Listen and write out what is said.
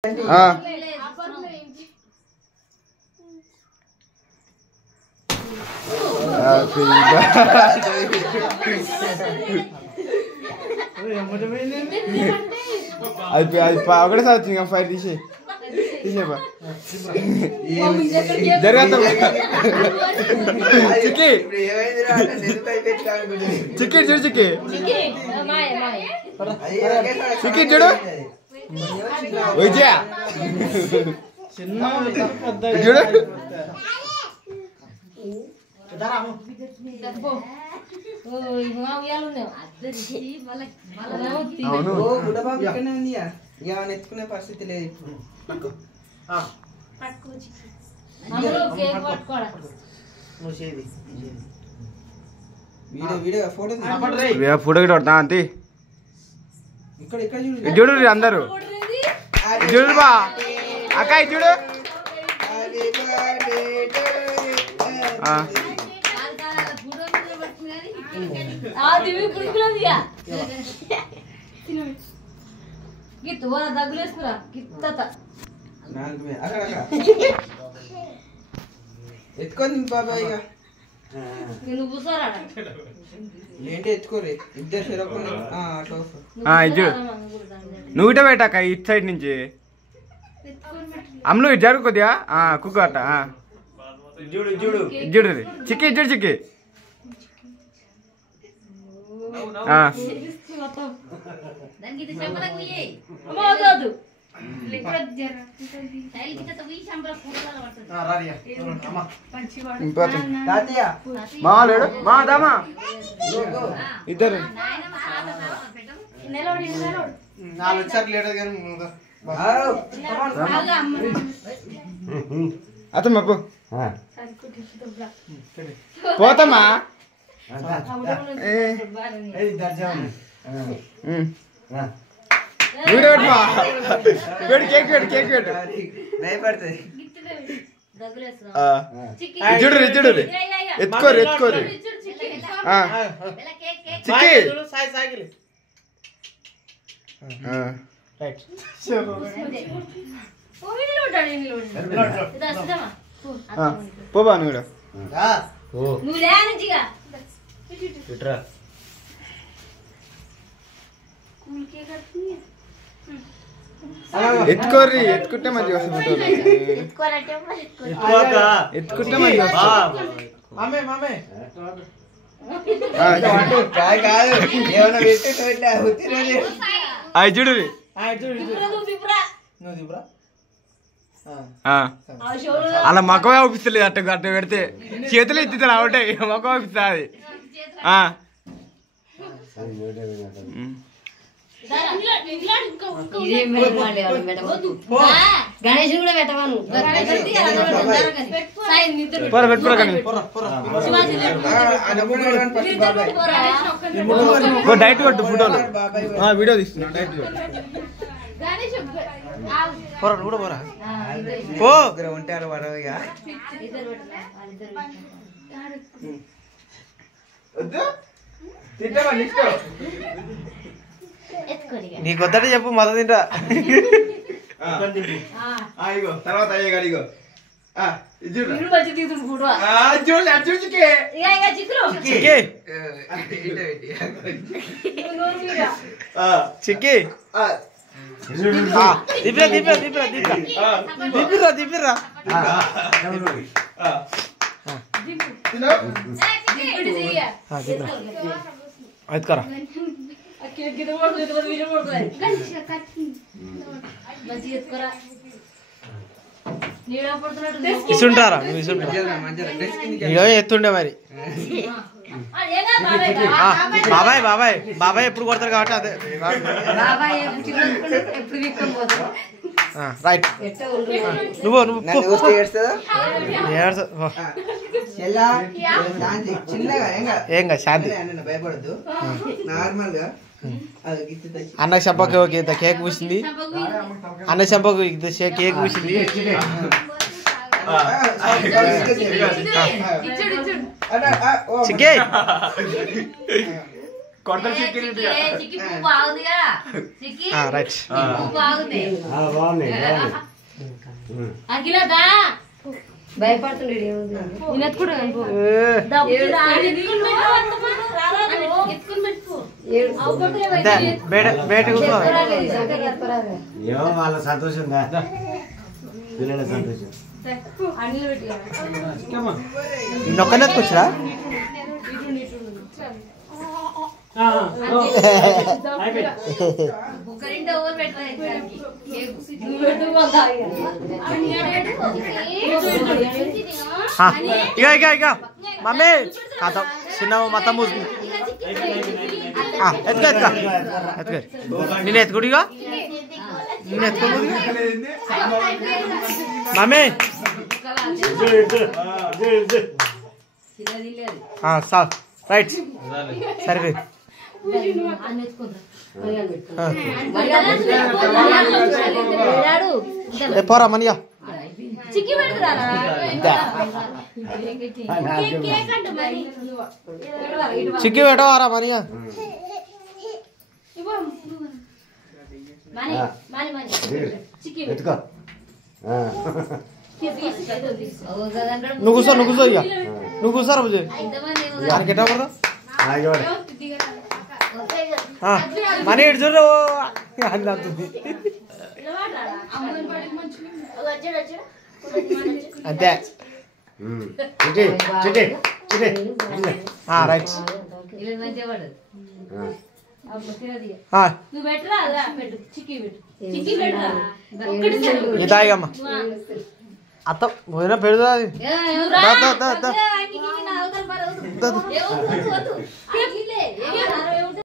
అది ఒకటేసారి వచ్చింది ఫైర్ తీసేపా జరగదు చిక్కి చిక్కి చూడు చిక్కి చిక్కి చూడు విజయ చూడు ఎత్తుకునే పరిస్థితి లేదు ఇప్పుడు. ఫోటో కొడతా అంతే చూడు అందరు చూడు బా అక్క చూడు ఎత్తుకోండి బాబాయ్ ఏంటి ఎత్తుకోరే ఇద్దరు నువ్వు ఇట పెట్టాక ఇటు సైడ్ నుంచి అమ్ములు ఇటు జరుగు కొద్దిగా కుక్క అట్ట చూడు చూడు చూడు చిక్కి చూడు చిక్కి మాలేడు మా దామా ఇద్దరు 4 సార్లు లేట్ కానీ అతను మాకు పోతామా వీడియో కేక్ పెట్టు భయపడుతుంది చూడు చూడు ఎత్తుకోరు చిక్కి పోబా నువ్వు ఎత్తుకోర్రి ఎత్తుకుంటే మంచిగా వస్తుంది ఎత్తుకుంటే మంచిగా వస్తుంది చూడు అలా మక్కవే అవుపిస్తలేదు అట్ట అట్ట పెడితే చేతులు ఎత్తుతారు అవుటే మొక్క అవుపిస్తా అది గణేష్ కూడా పెట్టవాను డైట్ కొట్టు ఫోటోలు వీడియో తీస్తున్నా డైట్ కూడా పోరా ఉంటారు వరవగా నీకు వద్దట చెప్పు మొదలు తింటా తర్వాత అయ్యగాడిగో చిక్కి దిప్పిరా ఎత్తుకోరా ఇసుంటారా నువ్వు ఇసుంటా ఎత్తుండే మరి బాబాయ్ ఎప్పుడు కొడతారు కాబట్టి అదే రైట్ నువ్వు ఏంగా శాంతి భయపడద్దు నార్మల్ గా అన్న చెంపకు ఇంత కేక్ పూసింది అన్న చెంపకు ఇంత కేక్ పూసింది చిక్కే కొడతలు చిక్కి చిక్కి పువ్వు బాగుందిగా చిక్కి రైట్ పువ్వు బాగుంది బాగున్నాయి అఖిలదా భయపడుతుండే బయట కూర్చో ఏమో వాళ్ళ సంతోషంగా పిల్లల సంతోషం నొక్కనే కూర్చురా ఒకరింటి ఓవర్ పెట్టాలి ఇక మమ్మీ కథ చిన్న మొత్తం మూసుకు ఎత్తుకో నేను ఎత్తుకుడిగా నేను ఎత్తుకోదు మమ్మీ సార్ రైట్ సరే పోరా మనీగా చిక్కి పెడతారా చిక్కి పెట్టవారా మనీగా ఎత్తుకో నువ్వు కూర్చో ఇక నువ్వు కూర్చోరా బుజ్జి దానికి ఎట్లా పడదు మనీ ఇటు చూడు అందుతుంది అంతే రైట్ నువ్వు పెట్టరా పెట్టు చిక్కి పెట్టు చిక్కి పెట్టరా ఇదాయమ్మా అత్త పోయినా పెడదా అది